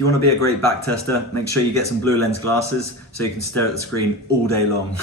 If you want to be a great backtester, make sure you get some blue lens glasses so you can stare at the screen all day long.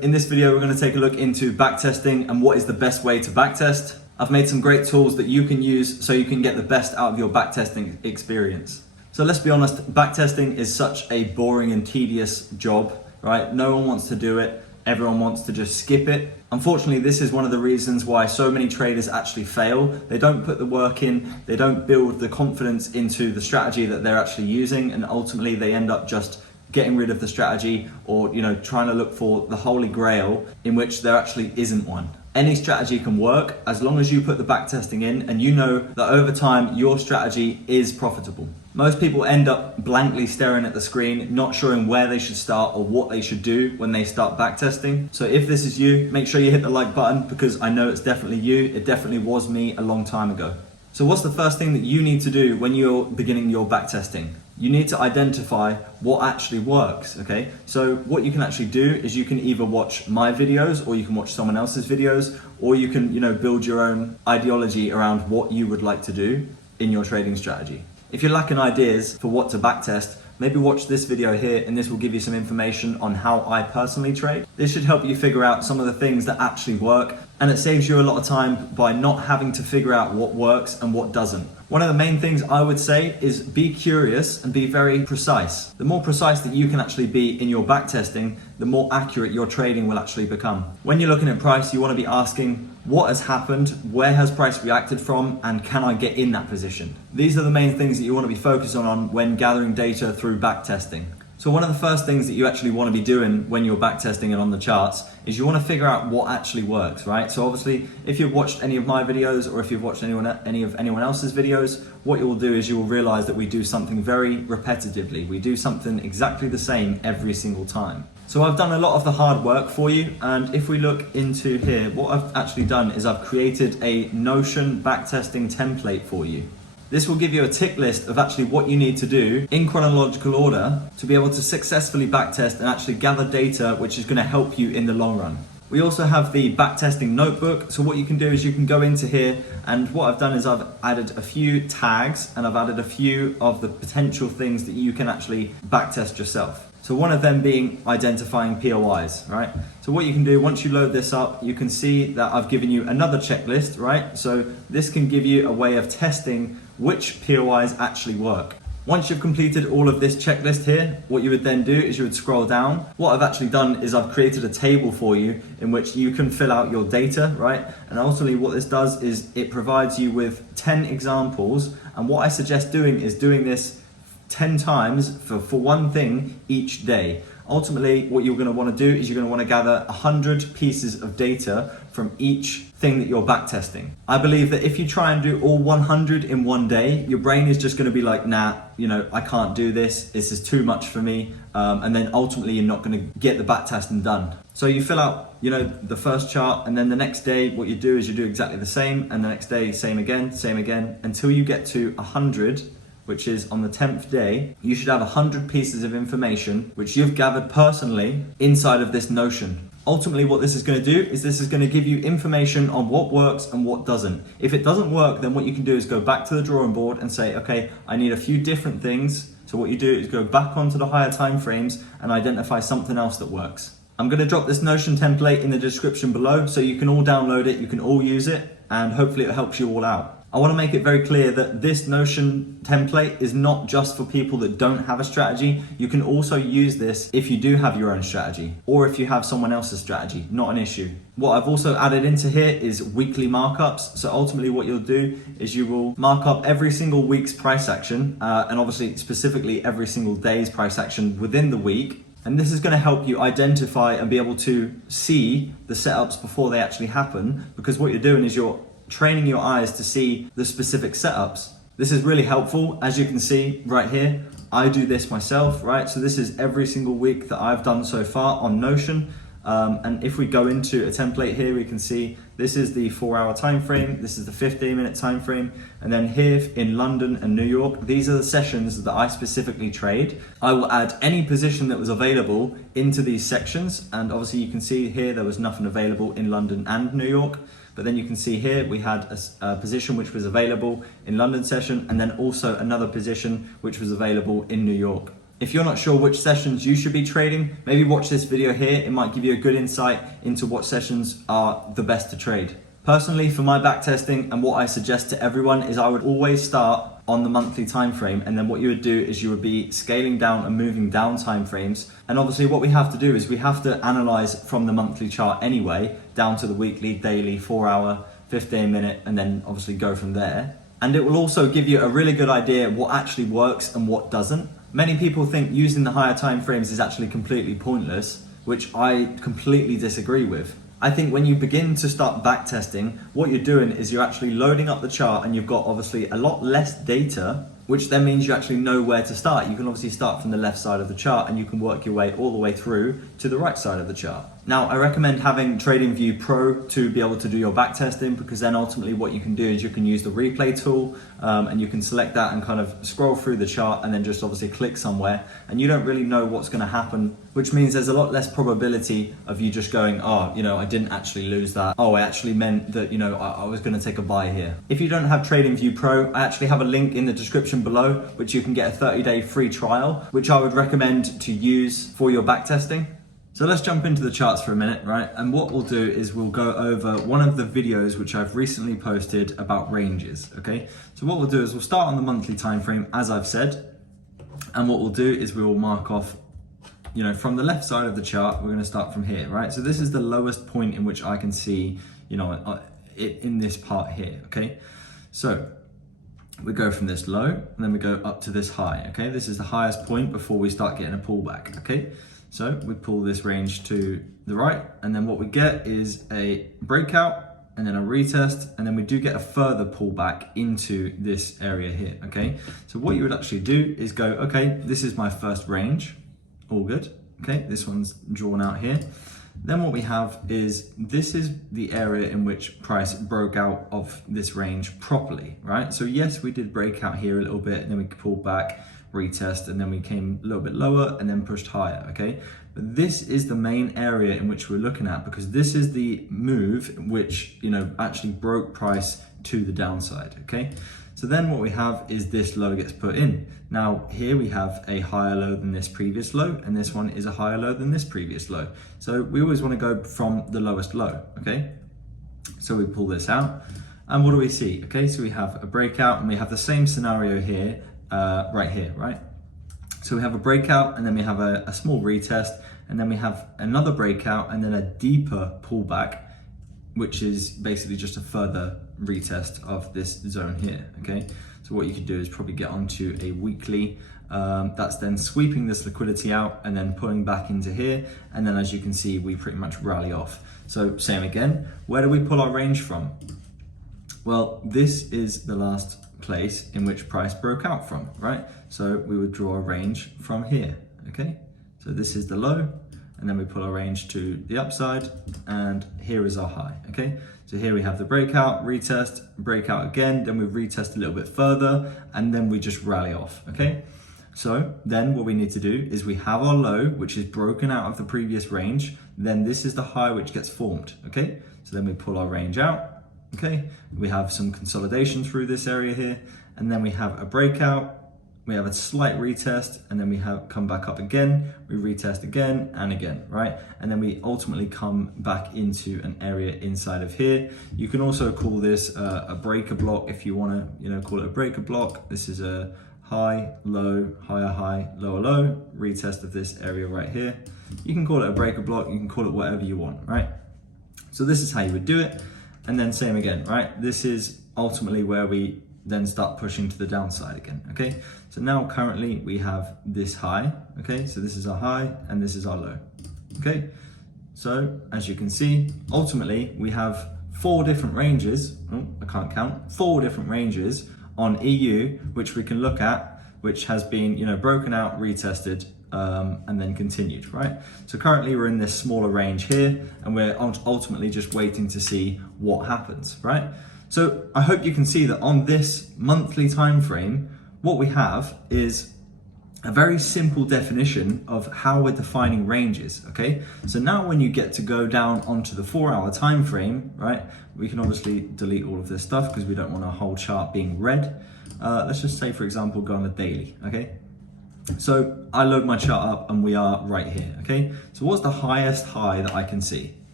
In this video, we're going to take a look into backtesting and what is the best way to backtest. I've made some great tools that you can use so you can get the best out of your backtesting experience. So let's be honest, backtesting is such a boring and tedious job, right? No one wants to do it. Everyone wants to just skip it. Unfortunately, this is one of the reasons why so many traders actually fail. They don't put the work in, they don't build the confidence into the strategy that they're actually using, and ultimately they end up just getting rid of the strategy or trying to look for the holy grail in which there actually isn't one. Any strategy can work as long as you put the backtesting in and you know that over time your strategy is profitable. Most people end up blankly staring at the screen, not showing where they should start or what they should do when they start backtesting. So if this is you, make sure you hit the like button because I know it's definitely you. It definitely was me a long time ago. So what's the first thing that you need to do when you're beginning your backtesting? You need to identify what actually works, okay? So what you can actually do is you can either watch my videos or you can watch someone else's videos, or you can, build your own ideology around what you would like to do in your trading strategy. If you're lacking ideas for what to backtest, maybe watch this video here and this will give you some information on how I personally trade. This should help you figure out some of the things that actually work, and it saves you a lot of time by not having to figure out what works and what doesn't. One of the main things I would say is be curious and be very precise. The more precise that you can actually be in your backtesting, the more accurate your trading will actually become. When you're looking at price, you want to be asking, what has happened? Where has price reacted from? And can I get in that position? These are the main things that you want to be focusing on when gathering data through backtesting. So one of the first things that you actually want to be doing when you're backtesting and on the charts is you want to figure out what actually works, right? So obviously, if you've watched any of my videos or if you've watched any of anyone else's videos, what you will do is you will realize that we do something very repetitively. We do something exactly the same every single time. So I've done a lot of the hard work for you, and if we look into here, what I've actually done is I've created a Notion backtesting template for you. This will give you a tick list of actually what you need to do in chronological order to be able to successfully backtest and actually gather data which is going to help you in the long run. We also have the backtesting notebook. So what you can do is you can go into here, and what I've done is I've added a few tags and I've added a few of the potential things that you can actually backtest yourself. So one of them being identifying POIs, right? So what you can do, once you load this up, you can see that I've given you another checklist, right? So this can give you a way of testing which POIs actually work. Once you've completed all of this checklist here, what you would then do is you would scroll down. What I've actually done is I've created a table for you in which you can fill out your data, right? And ultimately what this does is it provides you with 10 examples. And what I suggest doing is doing this 10 times for one thing each day. Ultimately, what you're going to want to do is you're going to want to gather 100 pieces of data from each thing that you're backtesting. I believe that if you try and do all 100 in one day, your brain is just going to be like, nah, I can't do this. This is too much for me. And then ultimately, you're not going to get the backtesting done. So you fill out, the first chart, and then the next day, what you do is you do exactly the same, and the next day, same again, until you get to 100. Which is on the 10th day, you should have 100 pieces of information which you've gathered personally inside of this Notion. Ultimately, what this is going to do is this is going to give you information on what works and what doesn't. If it doesn't work, then what you can do is go back to the drawing board and say, okay, I need a few different things. So what you do is go back onto the higher time frames and identify something else that works. I'm going to drop this Notion template in the description below so you can all download it, you can all use it, and hopefully it helps you all out. I want to make it very clear that this Notion template is not just for people that don't have a strategy. You can also use this if you do have your own strategy or if you have someone else's strategy, not an issue. What I've also added into here is weekly markups. So ultimately what you'll do is you will mark up every single week's price action and obviously specifically every single day's price action within the week. And this is going to help you identify and be able to see the setups before they actually happen, because what you're doing is you're training your eyes to see the specific setups. This is really helpful. As you can see right here, I do this myself, right? So this is every single week that I've done so far on Notion. And if we go into a template here, we can see this is the 4-hour time frame, this is the 15-minute time frame, and then here in London and New York, these are the sessions that I specifically trade. I will add any position that was available into these sections, and obviously you can see here there was nothing available in London and New York. But then you can see here, we had a position which was available in London session, and then also another position which was available in New York. If you're not sure which sessions you should be trading, maybe watch this video here. It might give you a good insight into what sessions are the best to trade. Personally, for my backtesting, and what I suggest to everyone is I would always start on the monthly time frame, and then what you would do is you would be scaling down and moving down time frames. And obviously what we have to do is we have to analyze from the monthly chart anyway, down to the weekly, daily, 4 hour, 15 minute, and then obviously go from there. And it will also give you a really good idea what actually works and what doesn't. Many people think using the higher time frames is actually completely pointless, which I completely disagree with. I think when you begin to start backtesting, what you're doing is you're actually loading up the chart, and you've got obviously a lot less data, which then means you actually know where to start. You can obviously start from the left side of the chart, and you can work your way all the way through to the right side of the chart. Now, I recommend having TradingView Pro to be able to do your backtesting, because then ultimately what you can do is you can use the replay tool, and you can select that and kind of scroll through the chart and then just obviously click somewhere, and you don't really know what's going to happen, which means there's a lot less probability of you just going, oh, I didn't actually lose that. Oh, I actually meant that, I was going to take a buy here. If you don't have TradingView Pro, I actually have a link in the description below, which you can get a 30-day free trial, which I would recommend to use for your backtesting. So let's jump into the charts for a minute, right? And what we'll do is we'll go over one of the videos which I've recently posted about ranges, okay? So what we'll do is we'll start on the monthly time frame, as I've said, and what we'll do is we will mark off, from the left side of the chart, we're gonna start from here, right? So this is the lowest point in which I can see, it in this part here, okay? So we go from this low, and then we go up to this high, okay? This is the highest point before we start getting a pullback, okay? So we pull this range to the right, and then what we get is a breakout, and then a retest, and then we do get a further pullback into this area here, okay? So what you would actually do is go, okay, this is my first range, all good, okay? This one's drawn out here. Then what we have is, this is the area in which price broke out of this range properly, right? So yes, we did break out here a little bit, and then we pulled back, retest, and then we came a little bit lower and then pushed higher, okay? But this is the main area in which we're looking at, because this is the move which, actually broke price to the downside, okay? So then what we have is this low gets put in. Now here we have a higher low than this previous low, and this one is a higher low than this previous low. So we always want to go from the lowest low, okay? So we pull this out, and what do we see? Okay, so we have a breakout, and we have the same scenario here, right here, right? So we have a breakout, and then we have a small retest, and then we have another breakout, and then a deeper pullback, which is basically just a further retest of this zone here, okay? So what you could do is probably get onto a weekly, that's then sweeping this liquidity out and then pulling back into here, and then as you can see, we pretty much rally off. So same again, where do we pull our range from? Well, this is the last place in which price broke out from, right? So we would draw a range from here, okay? So this is the low, and then we pull our range to the upside, and here is our high, okay? So here we have the breakout, retest, breakout again, then we retest a little bit further, and then we just rally off, okay? So then what we need to do is we have our low, which is broken out of the previous range, then this is the high which gets formed, okay? So then we pull our range out, okay? We have some consolidation through this area here, and then we have a breakout, we have a slight retest, and then we have come back up again, we retest again and again, right? And then we ultimately come back into an area inside of here. You can also call this a breaker block if you wanna, call it a breaker block. This is a high, low, higher high, lower low, retest of this area right here. You can call it a breaker block, you can call it whatever you want, right? So this is how you would do it. And then same again, right? This is ultimately where we then start pushing to the downside again, okay? So now currently we have this high, okay? So this is our high and this is our low, okay? So as you can see, ultimately we have 4 different ranges, I can't count, 4 different ranges on EU, which we can look at, which has been, broken out, retested, and then continued, right? So currently we're in this smaller range here, and we're ultimately just waiting to see what happens, right? So I hope you can see that on this monthly time frame, what we have is a very simple definition of how we're defining ranges, okay? So now when you get to go down onto the 4-hour time frame, right, we can obviously delete all of this stuff because we don't want our whole chart being red. Let's just say, for example, go on a daily, okay? So I load my chart up and we are right here, okay? So what's the highest high that I can see,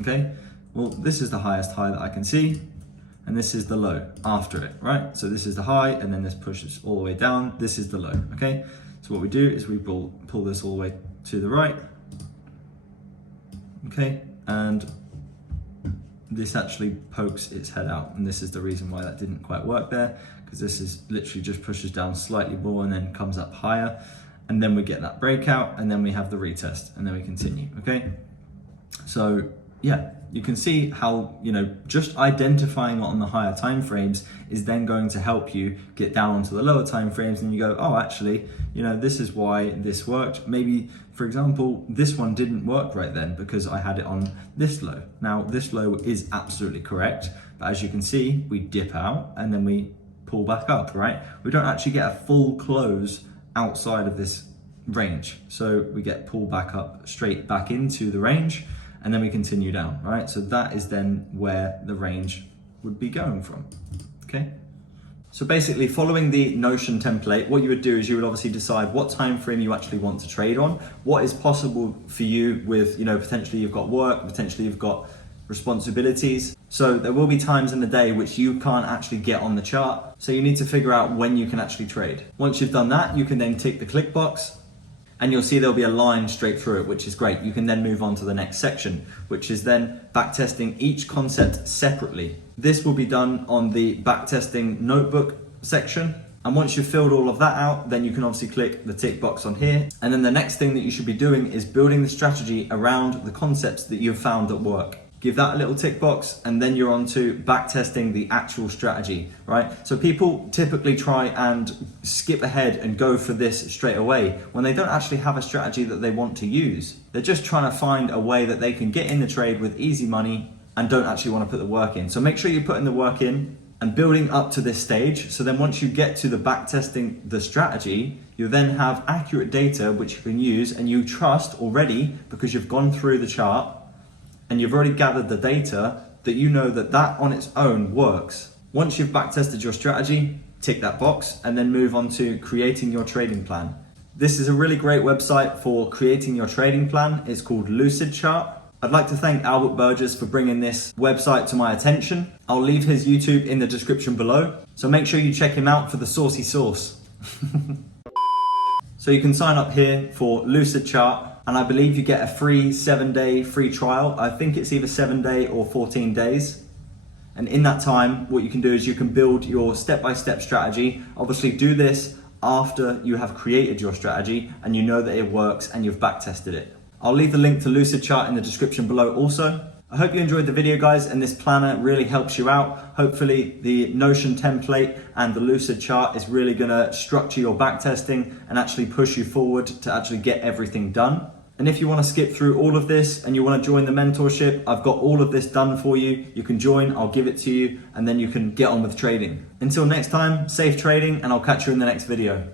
okay? Well, this is the highest high that I can see, and this is the low after it, right? So this is the high, and then this pushes all the way down. This is the low, okay? So what we do is we pull this all the way to the right, okay? And this actually pokes its head out, and this is the reason why that didn't quite work there, because this is literally just pushes down slightly more and then comes up higher, and then we get that breakout, and then we have the retest, and then we continue, okay? So yeah, you can see how, you know, just identifying on the higher time frames is then going to help you get down onto the lower time frames, and you go, oh, actually, you know, this is why this worked. Maybe, for example, this one didn't work right then because I had it on this low. Now, this low is absolutely correct, but as you can see, we dip out and then we pull back up, right? We don't actually get a full close outside of this range. So we get pulled back up straight back into the range, and then we continue down, right? So that is then where the range would be going from, okay? So basically, following the Notion template, what you would do is you would obviously decide what time frame you actually want to trade on, what is possible for you with, you know, potentially you've got work, potentially you've got responsibilities. So there will be times in the day which you can't actually get on the chart. So you need to figure out when you can actually trade. Once you've done that, you can then tick the click box, and you'll see there'll be a line straight through it, which is great. You can then move on to the next section, which is then backtesting each concept separately. This will be done on the backtesting notebook section. And once you've filled all of that out, then you can obviously click the tick box on here. And then the next thing that you should be doing is building the strategy around the concepts that you've found that work. Give that a little tick box, and then you're on to backtesting the actual strategy, right? So people typically try and skip ahead and go for this straight away when they don't actually have a strategy that they want to use. They're just trying to find a way that they can get in the trade with easy money and don't actually want to put the work in. So make sure you're putting the work in and building up to this stage. So then once you get to the backtesting the strategy, you then have accurate data which you can use and you trust already because you've gone through the chart and you've already gathered the data that you know that that on its own works. Once you've backtested your strategy, tick that box and then move on to creating your trading plan. This is a really great website for creating your trading plan. It's called Lucid Chart. I'd like to thank Albert Burgess for bringing this website to my attention. I'll leave his YouTube in the description below, so make sure you check him out for the saucy sauce. So you can sign up here for Lucid Chart, and I believe you get a free 7-day free trial. I think it's either 7 day or 14 days. And in that time, what you can do is you can build your step-by-step strategy. Obviously do this after you have created your strategy and you know that it works and you've backtested it. I'll leave the link to Lucid Chart in the description below also. I hope you enjoyed the video, guys, and this planner really helps you out. Hopefully the Notion template and the Lucid Chart is really gonna structure your backtesting and actually push you forward to actually get everything done. And if you wanna skip through all of this and you wanna join the mentorship, I've got all of this done for you. You can join, I'll give it to you, and then you can get on with trading. Until next time, safe trading, and I'll catch you in the next video.